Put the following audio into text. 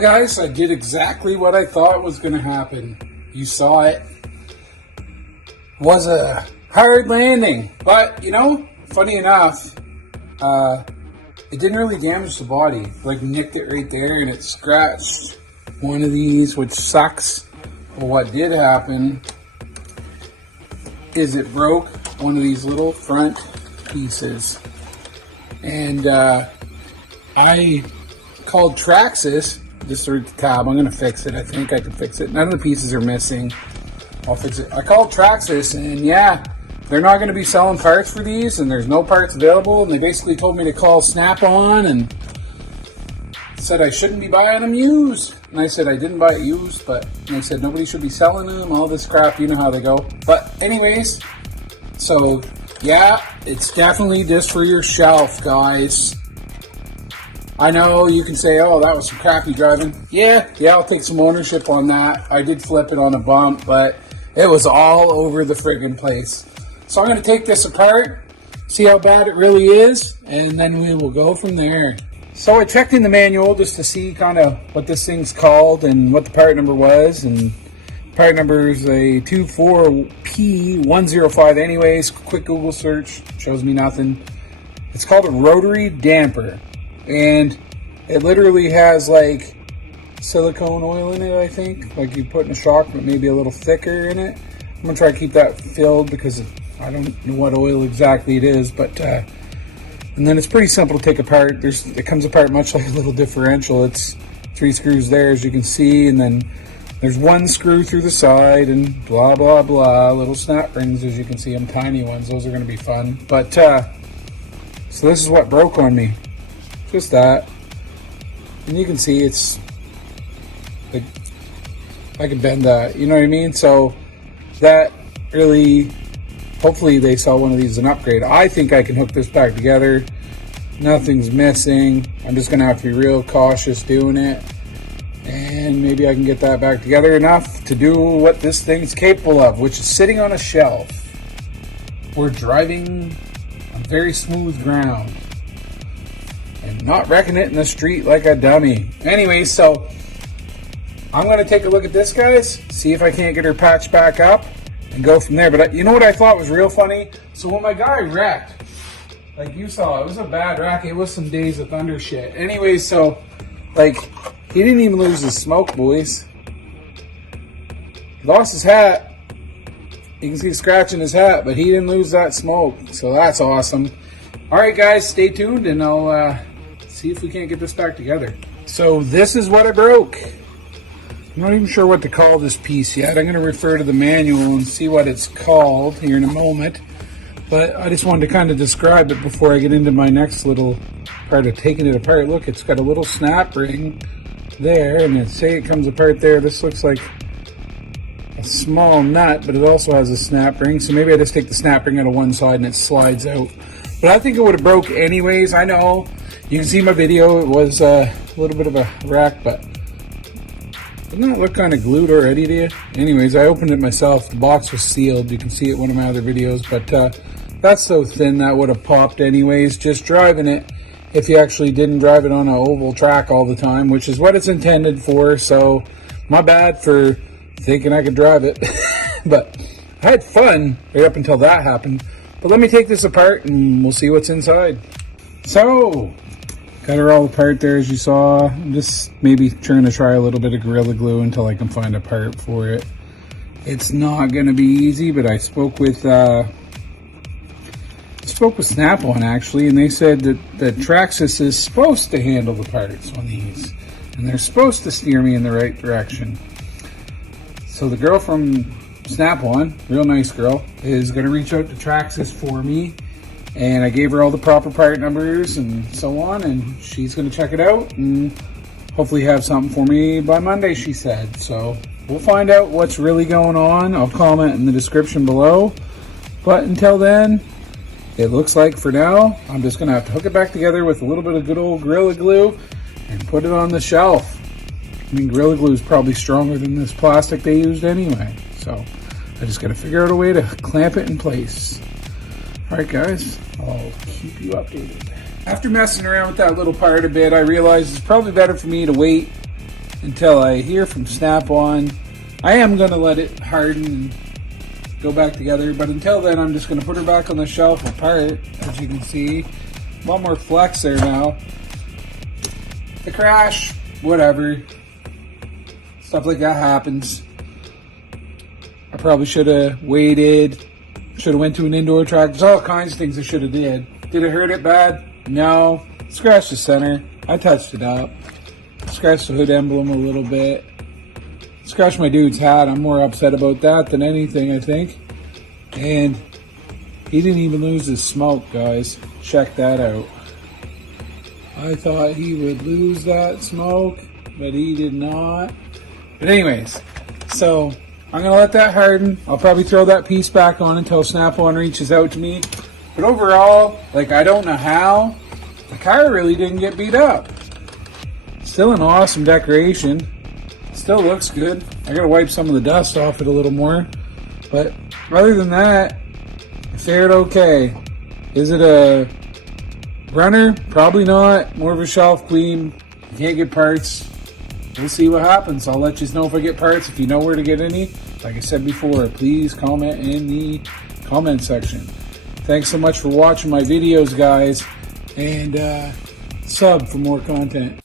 guys, I did exactly what I thought was going to happen. You saw it. Was a hard landing, but you know, funny enough, it didn't really damage the body. Like, nicked it right there, and it scratched one of these, which sucks. But what did happen is it broke one of these little front pieces, and I called Traxxas. Just the cab. I'm gonna fix it. I think I can fix it. None of the pieces are missing. I'll fix it. I called Traxxas, and yeah, they're not gonna be selling parts for these, and there's no parts available. And they basically told me to call Snap-on and said I shouldn't be buying them used. And I said I didn't buy it used, but they said nobody should be selling them. All this crap, you know how they go. But anyways, so yeah, it's definitely just for your shelf, guys. I know you can say, oh, that was some crappy driving. Yeah, I'll take some ownership on that. I did flip it on a bump, but it was all over the friggin' place. So I'm going to take this apart, see how bad it really is, and then we will go from there. So I checked in the manual just to see kind of what this thing's called and what the part number was. And part number is a 24P105 anyways. Quick Google search, shows me nothing. It's called a rotary damper. And it literally has like silicone oil in it, I think. Like you put in a shock, but maybe a little thicker in it. I'm going to try to keep that filled because I don't know what oil exactly it is. But and then it's pretty simple to take apart. It comes apart much like a little differential. It's 3 screws there, as you can see. And then there's 1 screw through the side and blah, blah, blah. Little snap rings, as you can see them, tiny ones. Those are going to be fun. But so this is what broke on me. Just that. And you can see it's like I can bend that, you know what I mean? So that really, hopefully they sell one of these as an upgrade. I think I can hook this back together. Nothing's missing. I'm just gonna have to be real cautious doing it. And maybe I can get that back together enough to do what this thing's capable of, which is sitting on a shelf. We're driving on very smooth ground. And not wrecking it in the street like a dummy. Anyway, so I'm going to take a look at this, guys. See if I can't get her patched back up and go from there. But you know what I thought was real funny? So when my guy wrecked, like you saw, it was a bad wreck. It was some Days of Thunder shit. Anyway, so like he didn't even lose his smoke, boys. He lost his hat. You can see a scratch in his hat, but he didn't lose that smoke. So that's awesome. All right, guys, stay tuned, and I'll see if we can't get this back together. So this is what I broke. I'm not even sure what to call this piece yet. I'm going to refer to the manual and see what it's called here in a moment. But I just wanted to kind of describe it before I get into my next little part of taking it apart. Look, it's got a little snap ring there, and say it comes apart there. This looks like a small nut, but it also has a snap ring. So maybe I just take the snap ring out of one side and it slides out. But I think it would have broke anyways. I know. You can see my video. It was a little bit of a wreck, but doesn't that look kind of glued already to you? Anyways, I opened it myself. The box was sealed. You can see it in one of my other videos. But that's so thin that would have popped anyways. Just driving it, if you actually didn't drive it on an oval track all the time, which is what it's intended for. So my bad for thinking I could drive it. But I had fun right up until that happened. But let me take this apart and we'll see what's inside. So, got her all apart there, as you saw. I'm just maybe trying to try a little bit of Gorilla Glue until I can find a part for it. It's not going to be easy, but I spoke with Snap-on actually, and they said that Traxxas is supposed to handle the parts on these, and they're supposed to steer me in the right direction. So the girl from Snap-on, real nice girl, is going to reach out to Traxxas for me, and I gave her all the proper part numbers and so on, and she's going to check it out and hopefully have something for me by Monday, she said. So we'll find out what's really going on. I'll comment in the description below, but until then, it looks like for now I'm just going to have to hook it back together with a little bit of good old Gorilla Glue and put it on the shelf. I mean, Gorilla Glue is probably stronger than this plastic they used anyway, so I just got to figure out a way to clamp it in place. All right, guys, I'll keep you updated. After messing around with that little part a bit, I realized it's probably better for me to wait until I hear from Snap-on. I am going to let it harden and go back together, but until then I'm just going to put her back on the shelf apart. As you can see, a lot more flex there now. The crash, whatever, stuff like that happens. I probably should have waited, should have went to an indoor track. There's all kinds of things I should have did. Did it hurt it bad? No. Scratched the center. I touched it up. Scratched the hood emblem a little bit. Scratched my dude's hat. I'm more upset about that than anything, I think. And he didn't even lose his smoke, guys. Check that out. I thought he would lose that smoke, but he did not. But anyways, so I'm going to let that harden. I'll probably throw that piece back on until Snap-on reaches out to me. But overall, like, I don't know how, the car really didn't get beat up. Still an awesome decoration. Still looks good. I gotta wipe some of the dust off it a little more. But other than that, it fared okay. Is it a runner? Probably not. More of a shelf clean. You can't get parts. We'll see what happens. I'll let you know if I get parts. If you know where to get any, like I said before, please comment in the comment section. Thanks so much for watching my videos, guys. And sub for more content.